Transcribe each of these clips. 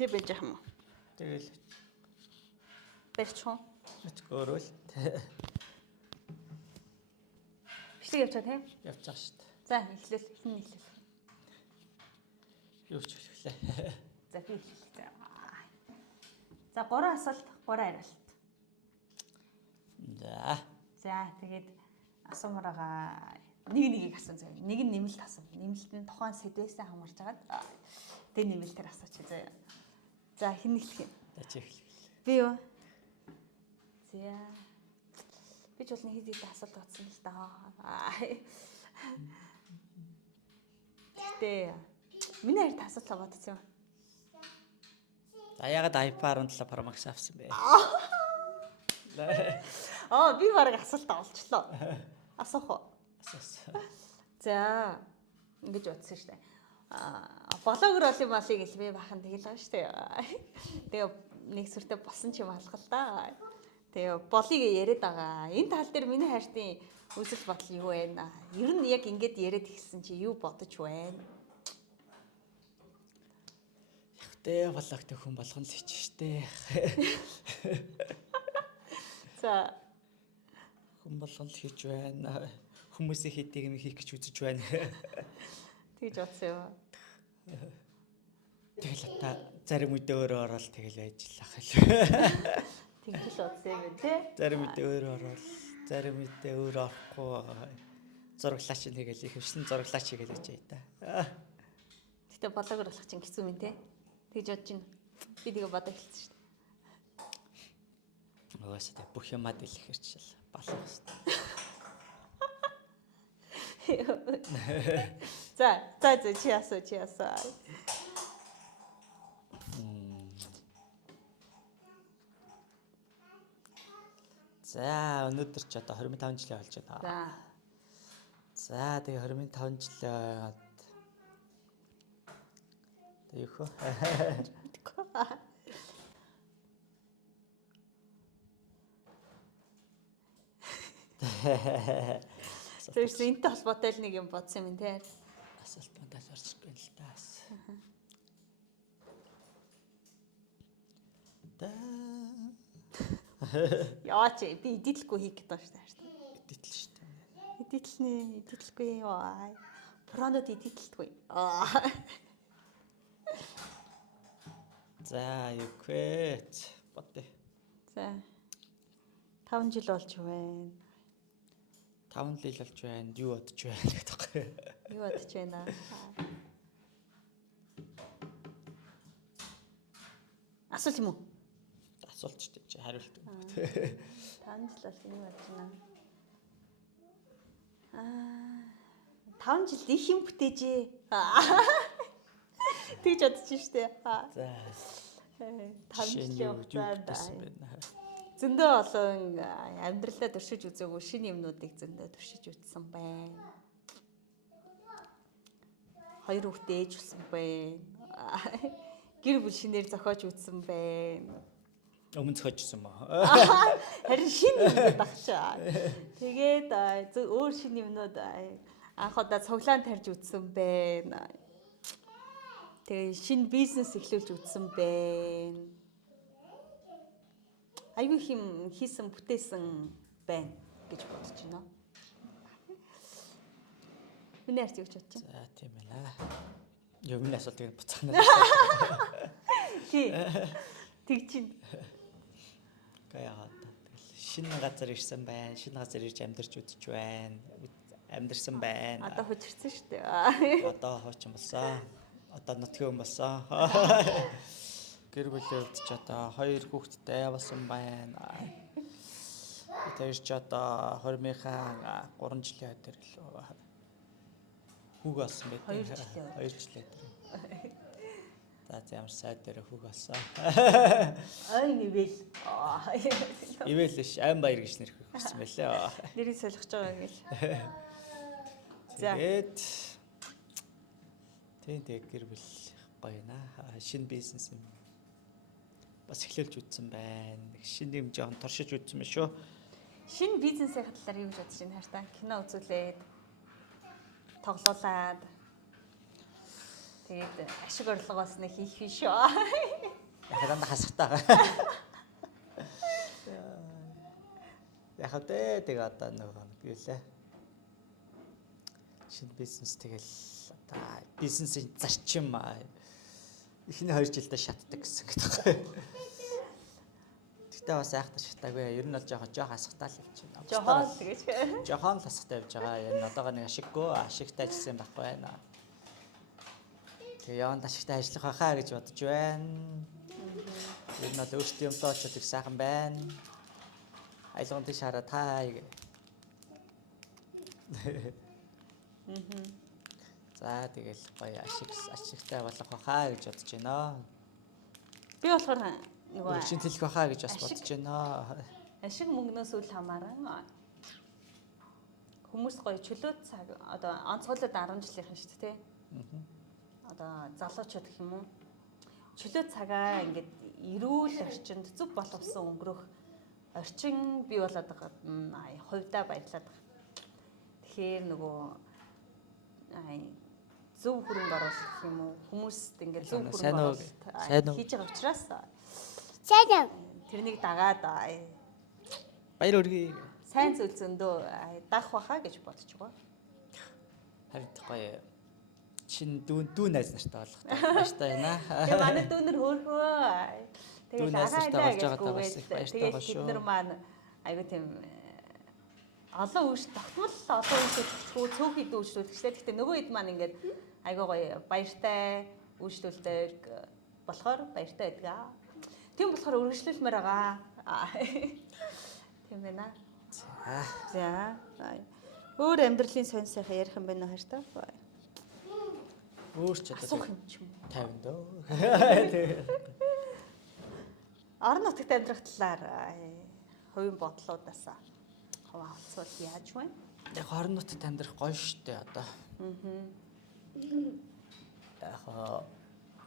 Энд байж юм уу? Тэгэл Барьчих уу? өчгөөрөл Бичлэг явуулаа тийм? явж байгаа шүү дээ. За эхлэв. Хин эхлэв. Юу ч хэлэхлээ. За би эхлэв. За 3 асуулт, 3 хариулт. За тэгээд асуумаар байгаа нэгийг асууж байгаа. Нэг нь нэмэлт асуу. Нэмэлт нь тухайн сэдвээс хамаарч агаад тэг нэмэлтээр асуучих заяа. За хин эхлэх юм. За чи эхлэх. Би юу? За. Би ч бол нэг хэд асуулт бодсон л да. Гэтэ миний хард асуултаа бодсон юм. За ягаад iPhone 17 Pro Max авсан бэ? Би бараг асуултаа олчлоо. Асуух уу? За ингэж утсан шүү дээ. Блогер оли малыг л би бахан тэгэл байгаа шүү дээ. Тэгээ нэг сүртэй болсон ч юм алах л да. Тэгээ болыг яриад байгаа. Энэ тал дээр миний хайртын үзэл бодол юу вэ? Ер нь яг ингэж яриад ихсэн чи юу бодож байна? Ягтэй блогтой хүн болгоно л хийчих штэ. За хүн болгоно л хийж байна. Хүмүүсийн хийдийг юм хийх гэж үзэж байна. тэгж бодсон юм. Тэгэл та зарим үедээ өөрөө ороод тэгэл ажиллах хэл. Тэгж л бодсон юм тий. Зарим үедээ өөрөө ороод, зарим үедээ өөрөө орохгүй зураглаач тэгэл их хвшлэн зураглаач хийгээл яж та. Гэтэ блогер болох чинь хэцүү юм тий. Тэгж бодож байна. Би тэгээ бодож хэлсэн шүү дээ. Угаасаа бүх юмаа дэлгэрчл болох хэвээр. За чи асуу. За өнөөдөр ч одоо 25 жилийн болж байна. За тэгээ 25 жилийн тэгээ юу хөө? Тэрс энэтэй холбоотой л нэг юм бодсон юм тий. Асуулт мандаж орчих гэн л таас. Яач би эдитлэхгүй хийх гэдэг байна шүү дээ. Эдитл шүү дээ. Эдитлэхгүй юу? Пронод эдитлэхгүй. За юквэт бодъё. За 5 жил болж байна. 5 жил болж байна. Юу бодож байна гэдэг. Юу бодож байна? Асуулт юм уу? Асуулт ч чи хариулт. 5 жил болж юу бодож байна? 5 жил их юм бүтээжээ. Тэгж бодож штэ. За 5 жилийн хугацаанд зөндөө олон амьдралаа туршиж үзээгүй шинэ юмнуудыг зөндөө туршиж үзсэн байна. 2 хүүхдээ ээж болсон байна. Гэр бүл шинээр зохиож үзсэн байна. Өмнө зохиожсон ба. Харин шинэ юмнууд багчаа. Тэгээд өөр шинэ юмнууд анх удаа цуглаан тарьж үзсэн байна. Тэгээ шинэ бизнес эхлүүлж үзсэн байна. Аюу хим хийсэн бүтээсэн байна гэж бодож байна. Миний ард юу ч бодож байна. За тийм ээ. Юмны асуултыг буцаана. Тий. Тэг чинь. Гаяа шинэ газар ирсэн байна. Шинэ газар ирж амьдарч үзэж байна. Амьдарсан байна. Одоо хүчирсэн шүү дээ. Одоо хоочин болсон. Одоо нутгийн хүн болсон. Гэр бүлийн хувьд ч одоо 2 хүүхэдтэй болсон байна. Тэр ч одоо 20-ийнхаа 3 жилийн өдөр лөө хүүг болсон байт. 2 жилийн өдөр. За ямар сайд дээр хүүг болсон. Ой нэвэл. Ивэл ш айн баяр гэж нэр өгсөн байлээ. Нэрийг солих байгаа гэл. Тэгээд тэг гэр бүл гоё наа. Шинэ бизнес юм. Бас эхлүүлж үзсэн байна. Шинэ юм жоон туршиж үзсэн байна шүү. Шинэ бизнесийн талаар юу гэж бодож байна хайртаа? Кино үзүүлээд тоглоулаад Тэгээд ашиг орлогоос нэг хийх биш шүү. Яг дандаа хасахтаа. Яг тэ тэгээ одоо нөгөө юу лээ. Шинэ бизнес тэгэл одоо бизнесийн зарчим эхний 2 жилдээ шатдаг гэсэн гэдэг. Тэгтээ бас айхтар шатаагүй. Ер нь бол жоохон хасахтаа л явж байна. Жохон тэгэж. Жохон л хасахтаа явж байгаа. Энэ одоогоо нэг ашигтай ажилласан байхгүй байна. Тэгээ яванд ашигтай ажиллах байхаа гэж бодож байна. Ер нь бол өөртөө юмтай очоод их сайхан байна. Айлгын тийш хараад хай. За тэгэл гоё ашигтай болох байхаа гэж бодож байна. Би болохоор нөгөө Шинэ хэлэх байхаа гэж бас бодож байна. ашиг мөнгнөөс үл хамааран хүмүүс гоё чөлөө цаг одоо онцгойлоод 10 жилийнхэн шүү дээ. Одоо залуучууд гэх юм уу? Чөлөө цагаа ингээд эрүүл орчинд зөв боловсон өнгөрөх орчин бий болоод байгаа нь хувьдаа баярлаад байгаа. Тэгэхээр нөгөө зөв хөрөнгө оруулалт гэх юм уу? Хүмүүст ингээд зөв хөрөнгө оруулалт хийж байгаа учраас тэрнийг дагаад Баяр хүргэе. сайн зүйл зөндөө дах баха гэж бодож байгаа. Харин гоё чин дүү найз нартай болох тааштай байна. Тэгээ манай дүүнэр хөөрхөө. Дүү найз нартай болж байгаадаа бас их баяртай байгаа шүү. Тэгээд бид нар маань айгу тийм олон үш тогтмол олон үйлчлэгчгүй цөөхий дүүжлүүлэгчтэй. Гэхдээ нөгөө хэд маань ингээд айгу гоё баяртай үйлчлүүлдэг болохоор баяртай байдаг. Тийм болохоор үргэлжлүүлмээр байгаа. Тийм байна. За. Өөр амьдралын сонь сайхан ярих юм байна хайртай. Өөр ч одоо 50 дөө. Орон нутагт амьдрах талаар хувийн бодлоодаас хаваалцвал яаж вэ? Яг орон нутагт амьдрах гоё штэ одоо. Яг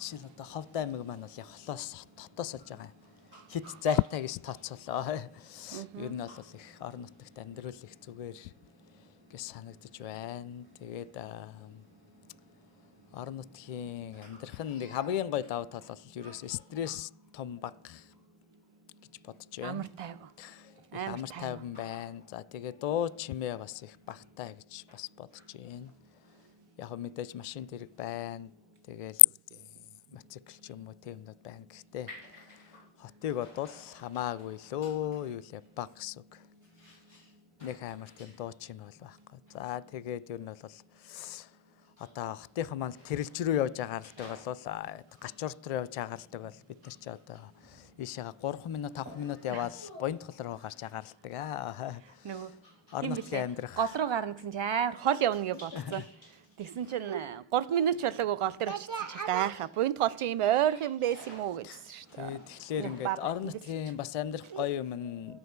жишээл одоо Ховд аймаг маань бол яг хотоос олж байгаа юм. Хит зайтай гэж тооцоолоо. Ер нь бол их орон нутагт амьдрал их зүгээр гэж санагдаж байна. Тэгээд орон нутгийн амьдрах нь нэг хамгийн гоё давуу тал бол ерөөсөө стресс том баг гэж бодож байна. Амар тайван байна. За тэгээд дуу чимээ бас их багтай гэж бас бодож байна. Яг мэдээж машин тэрэг байна. Тэгэл мотоцикл ч юм уу тиймнүүд байна. Гэхдээ хотыг бодвол хамаагүй лөө юу лээ баг гэсэн үг. Нэг амар тийм дуу чимээ бол байхгүй. За тэгээд ер нь бол одоо хотынхан маань тэрэлж рүү явж агаарладаг болвол гачуурт руу явж агаарладаг бол бид нар ч одоо ийшээгээ 3 минут 5 минут яваал боёнт гол руу гарч агаарладаг Нөгөө орон нутгийн амьдрах гол руу гарна гэсэн чинь амар хол явна гэж бодсон. Тэгсэн чинь 3 минут ч болоогүй гол дээр очсон чи гайхаа. Буйнт гол чи ийм ойрхон юм байсан юм уу гэсэн шүү дээ. Тэгэхээр ингээд орон нутгийн бас амьдрах гоё юм нь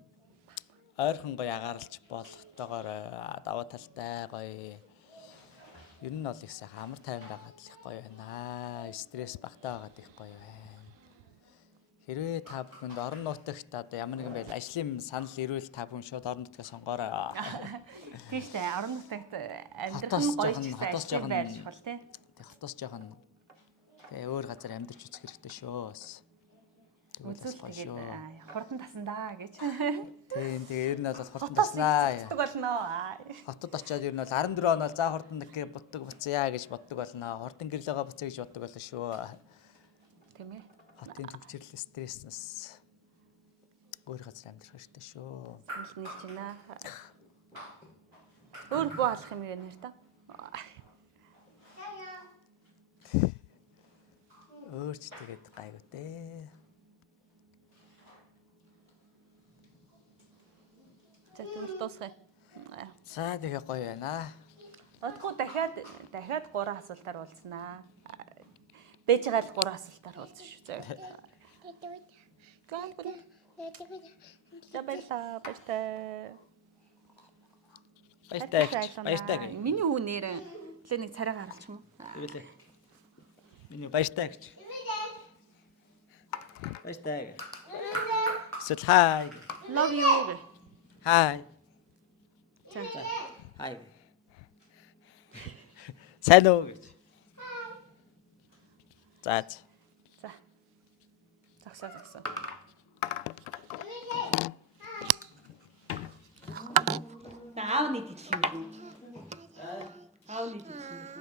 ойрхон гоё агаарч болохтойгоор даваа талтай гоё. Ер нь бол их сайхан амар тайван байгаад л их гоё байна. Стресс багтаа байгаад их гоё байна. Хэрвээ та бүхэнд орон нутагт одоо ямар нэгэн байл ажлын санал ирвэл та бүхэн шууд орон нутгаа сонгоорой. Тийм шүү дээ. Орон нутагт амьдрах нь гоё ч гэсэн ажлын байр шүүл тий. Тэг хотоос жоохон тэгээ өөр газар амьдарч үзэх хэрэгтэй шүү. Үзүүл тэгээд хурдан тасандаа гэж. Тийм тэгээ ер нь бол хурдан таснаа. Боддог болно. Хотод очиод ер нь бол 14 он бол за хурдан нэг боддог буцъя гэж боддог болно. Хурдан гэрлэгээ буцъя гэж боддог болно шүү. Тийм ээ. Хотын төвчрөл стресснээс өөр газар амьдрах хэрэгтэй шүү. Нийлж байна. Өөр буу алах юм яг нэр та. Өөр ч тэгээд гайгүй дээ. За тэгвэл дуусгая. За тэгээ гоё байна. Одгүй дахиад 3 асуултаар уулзнаа. Бэж байгаа л 3 асуултаар уулзсан шүү зөө. За баярлаа. Баяртай. Миний үү нэр лээ нэг царай гаргалч юм уу? Тэгвэл миний баяртай гэж. Баяртай. Эсвэл хай. Love you. Хай. За. Хай. Сайн уу гэж. За. За. Загсаа. Аавны дэлхийн юм. Аавны дэлхийн.